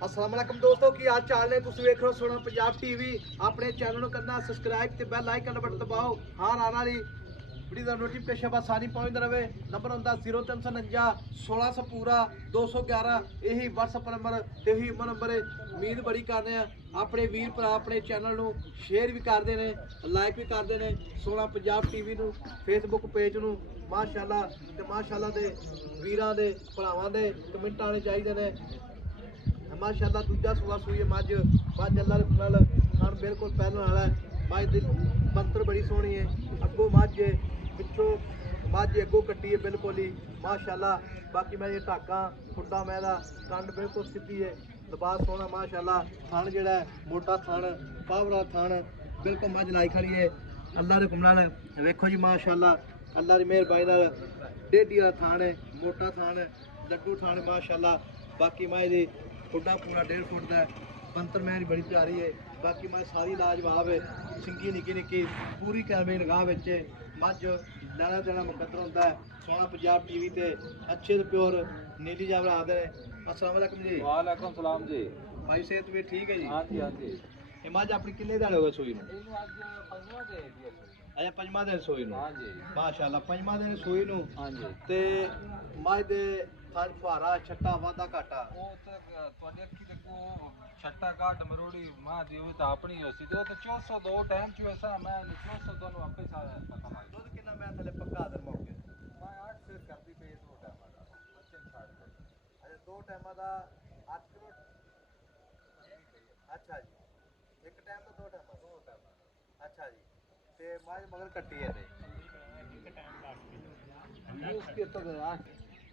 अस्सलाम वालेकुम दोस्तों की हाल चाल है। तुम वेख रहे हो सोना पंजाब टीवी। अपने चैनल को करना सब्सक्राइब ते बेल आइकन बटन दबाओ। हर आने वाली वीडियो का नोटिफिकेशन बस सारी पहुंचता रहे। नंबर होंगे 0349 1600 पूरा 211। यही WhatsApp नंबर ते यही ईमेल नंबर है। उम्मीद बड़ी करते हैं अपने वीर भरा अपने चैनल को शेयर भी करते हैं, लाइक भी करते हैं। सोना पंजाब टीवी को फेसबुक पेज को माशाअल्लाह ते माशाअल्लाह दे वीरां दे भरावां दे कमेंट आने चाहिए ने। माशाअल्लाह दूजा सूआ सूई मझ मझ अल्लाह दे नाल खान बिल्कुल पहलने वाला है। मझ दी पंतर बड़ी सोहनी है, अगों मझ है पिछों मझ अगों कट्टी है बिल्कुल ही माशाअल्लाह। बाकी मैं ये ढाका खुड्डा मैं कंड बिल्कुल सीधी है, लिबास सोहना माशाअल्लाह। थान जिहड़ा मोटा थान पावरा थान बिल्कुल मझ लाई खड़ी है अल्लाह दे हुक्म नाल। वेखो जी माशाअल्लाह अल्लाह दी मेहरबानी नाल डेढ़ी वाला थान है, मोटा थान लड्डू थान माशाअल्लाह। बाकी मैं दी खुड्डा पूरा 1.5 फुट का पंतर मैन बड़ी प्यारी है। बाकी मैं सारी लाजवाब है, सिंगी निक्की निक्की पूरी कैमरे निगाह बच्चे मझ लैना देना मुकद्दर होंदा है। सोना पंजाब टीवी ते अच्छे तो प्योर नीली जावर आते हैं। अस्सलाम वालेकुम जी। वालेकुम सलाम जी। भाई सेहत भी ठीक है जी? हाँ जी हाँ जी। ये मझ अपनी किन्ने दिन हो गए सूई नूं? अच्छा पंजवां दिन सूई नूं। हाँ जी माशाअल्लाह पंजवां दिन सूई नूं। हाँ जी। ते मझ दे थन फुहारा छट्टा वाधा घाटा ਉਹ ਤਾਂ ਤੁਹਾਡੇ ਅੱਖੀ ਤੇ ਕੋ ਛੱਟਾ ਕਾਟ ਮਰੋੜੀ ਮਾਂ ਦੀ ਉਹ ਤਾਂ ਆਪਣੀ ਹੋ ਸੀ ਤੇ ਉਹ ਤਾਂ 402 ਟਾਈਮ ਚ ਵੈਸਾ ਮੈਂ 400 ਤੁਹਾਨੂੰ ਆਪੇ ਸਾਰਾ ਪਤਾ ਲੱਗ ਦੁੱਧ ਕਿੰਨਾ ਮੈਂ ਥੱਲੇ ਪੱਕਾ ਦਰ ਮੌਕੇ ਮੈਂ 8 ਸਿਰ ਕਰਦੀ ਪਈ ਦੋ ਟਾਈਮਾਂ ਦਾ ਬੱਚੇ ਨੂੰ ਛੱਡ ਦੇ ਅੱਛਾ ਦੋ ਟਾਈਮਾਂ ਦਾ 8 ਕਿਲੋ। ਅੱਛਾ ਜੀ ਇੱਕ ਟਾਈਮ ਦਾ ਦੋ ਟਾਈਮਾਂ ਦਾ। ਦੋ ਟਾਈਮਾਂ ਦਾ ਅੱਛਾ ਜੀ ਤੇ ਮਾਝ ਮਗਰ ਕੱਟੀ ਹੈ ਤੇ ਉਸਕੇ ਤੋਂ 8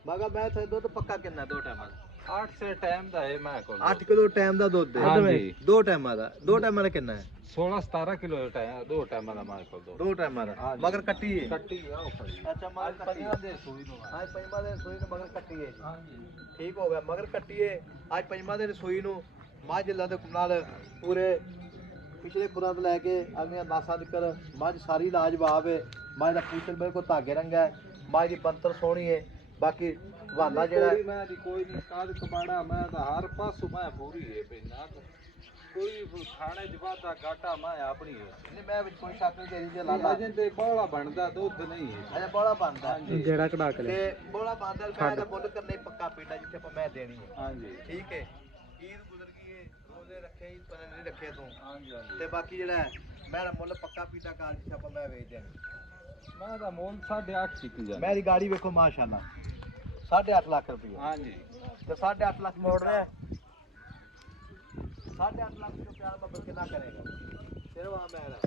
ਮਗਾ ਮੈਂ ਥੱਲੇ ਦੁੱਧ ਪੱਕਾ ਕਿੰਨਾ ਦੋ ਟਾਈਮਾਂ ਦਾ? 8 ਸਿਰ ਟਾਈਮ ਦਾ ਹੈ ਮੈਂ ਕੋਲ 8 ਕਿਲੋ ਟਾਈਮ ਦਾ ਦੁੱਧ ਹੈ। ਹਾਂਜੀ। ਦੋ ਟਾਈਮਾਂ ਦਾ ਦੋ ਟਾਈਮਾਂ ਦਾ ਕਿੰਨਾ ਹੈ? 16 17 ਕਿਲੋ ਟਾਈਮ ਦੋ ਟਾਈਮਾਂ ਦਾ ਮੈਂ ਕੋਲ ਦੋ ਟਾਈਮਾਂ ਦਾ ਹਾਂਜੀ। ਮਗਰ ਕੱਟੀ ਹੈ। ਕੱਟੀ ਆ ਉਹ ਖੜੀ ਅੱਛਾ ਮਗਰ ਅੱਜ ਕੱਟੀ ਪੰਜਾਂ ਦੇ ਸੂਈ ਨੂੰ ਹਾਂ ਪੰਜਵਾਂ ਦਿਨ ਸੂਈ ਨੂੰ ਮਗਰ ਕੱਟੀ ਹੈ ਜੀ। ਹਾਂਜੀ ਠੀਕ ਹੋ ਗਿਆ ਮਗਰ ਕੱਟੀਏ ਅੱਜ ਪੰਜਵਾਂ ਦਿਨ ਸੂਈ ਨੂੰ। ਮੱਝ ਅੱਲਾ ਦੇ ਨਾਲ ਪੂਰੇ ਪਿਛਲੇ ਪੁਰਾਂ ਤੋਂ ਲੈ ਕੇ ਅਗਲੀਆਂ ਨਾਸਾਂ ਤੱਕ ਮੱਝ ਸਾਰੀ ਲਾਜਵਾਬ ਹੈ। ਮੱਝ ਦਾ ਪੂਛਲ ਬਿਲਕੁਲ ਧਾਗੇ ਰੰਗਾ ਹੈ, ਮੱਝ ਦੀ ਪੰਤਰ ਸੋਹਣੀ ਹੈ। ਬਾਕੀ ਹਵਾਲਾ ਜਿਹੜਾ ਕੋਈ ਮੈਂ ਦੀ ਕੋਈ ਨਹੀਂ ਕਾਦ ਕਬਾੜਾ ਮੈਂ ਤਾਂ ਹਰ ਪਾਸੋਂ ਮੈਂ ਪੂਰੀ ਹੈ ਪੈਣਾ ਕੋਈ ਖਾਣੇ ਜਵਾਦਾ ਘਾਟਾ ਮੈਂ ਆਪਣੀ ਹੈ ਨਹੀਂ ਮੈਂ ਵਿੱਚ ਕੋਈ ਸ਼ੱਕ ਨਹੀਂ ਤੇਰੀ ਜੇ ਲਾਲਾ ਅਜੇ ਤੇ ਬੋਲਾ ਬਣਦਾ ਦੁੱਧ ਨਹੀਂ ਹੈ ਅਜਾ ਬੋਲਾ ਬਣਦਾ ਹਾਂਜੀ। ਜਿਹੜਾ ਕਢਾ ਕੇ ਤੇ ਬੋਲਾ ਬਣਦਾ ਮੈਂ ਇਹਦਾ ਮੁੱਲ ਕਰਨਾ ਹੀ ਪੱਕਾ ਪਿੰਡਾ ਜਿੱਥੇ ਆਪਾਂ ਮੈਂ ਦੇਣੀ ਹੈ। ਹਾਂਜੀ ਠੀਕ ਹੈ ਈਦ ਗੁਜ਼ਰ ਗਈ ਹੈ ਰੋਜ਼ੇ ਰੱਖੇ ਈਦ ਪਰ ਨਹੀਂ ਰੱਖੇ ਤੂੰ ਹਾਂਜੀ ਹਾਂਜੀ ਤੇ ਬਾਕੀ ਜਿਹੜਾ ਹੈ ਮੇਰਾ ਮੁੱਲ ਪੱਕਾ ਪੀਟਾ ਕਾਰ ਜਿੱਥੇ ਆਪਾਂ ਮੈਂ ਵੇਚ ਦੇਣੀ। ਮੈਂ ਤਾਂ ਮੁੱਲ 8.5 ਕੀਤੀ ਜਾਂਦਾ ਮੇਰੀ ਗਾੜੀ ਵੇਖੋ ਮਾਸ਼ਾਅੱਲਾ 8.5 ਲੱਖ ਰੁਪਏ ਹਾਂਜੀ ਤੇ 8.5 ਲੱਖ ਮੋੜ ਰਿਹਾ 8.5 ਲੱਖ ਤੋਂ ਪਿਆਰ ਬੱਬਰ ਕਿੰਨਾ ਕਰੇਗਾ ਸਿਰਫ ਆ ਮੇਰਾ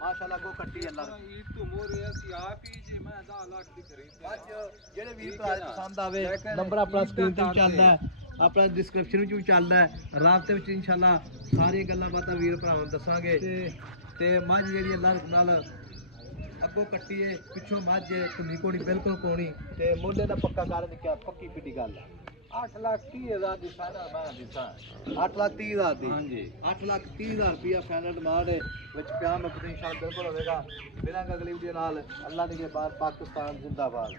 ਮਾਸ਼ਾਅੱਲਾ ਕੋ ਕੱਟੀ ਅੱਲਾ ਈਦ ਤੋਂ ਮੋਰੇ ਅਸੀਂ ਆਪ ਹੀ ਜੇ ਮੈਂ 10 ਲੱਖ ਦੀ ਖਰੀਦ ਅੱਜ ਜਿਹੜੇ ਵੀਰ ਭਰਾ ਨੂੰ ਪਸੰਦ ਆਵੇ ਨੰਬਰ ਆਪਣਾ ਸਕਰੀਨ ਤੇ ਵੀ ਚੱਲਦਾ ਹੈ, ਆਪਣਾ ਡਿਸਕ੍ਰਿਪਸ਼ਨ ਵਿੱਚ ਵੀ ਚੱਲਦਾ ਹੈ। ਰਾਬਤੇ ਵਿੱਚ ਇਨਸ਼ਾਅੱਲਾ ਸਾਰੀਆਂ ਗੱਲਾਂ ਬਾਤਾਂ ਵੀਰ ਭਰਾਵਾਂ ਨੂੰ ਦੱਸਾਂਗੇ। ਤੇ ਮੱਝ ਜਿਹੜੀ ਅੱਲਾ ਨਾਲ ਅੱਗੋਂ ਕੱਟੀ ਏ ਪਿੱਛੋਂ ਮੱਝ ਏ ਧੁੰਨੀ ਕੋਣੀ ਬਿਲਕੁਲ ਕੋਣੀ ਤੇ ਮੁੱਲੇ ਦਾ ਪੱਕਾ ਕਰ ਨਿੱਕਿਆ ਪੱਕੀ ਪਿੱਟੀ ਗੱਲ ਹੈ। 8 ਲੱਖ 30,000 ਦੀ ਸਾਰਾ ਮੈਂ ਦਿੱਤਾ 8,30,000 ਦੀ ਹਾਂਜੀ 8,30,000 ਰੁਪਇਆ ਫਾਈਨਲ ਡਿਮਾਂਡ ਹੈ ਵਿੱਚ ਪਿਆ ਮੁਕਤ ਇਨਸ਼ਾਅੱਲਾ ਬਿਲਕੁਲ ਹੋਵੇਗਾ। ਬਿਨਾਂ ਅਗਲੀ ਵੀਡੀਓ ਨਾਲ ਅੱਲਾ ਦੇ ਬਾਹਰ ਪਾਕਿਸਤਾਨ ਜ਼ਿੰਦਾਬਾਦ।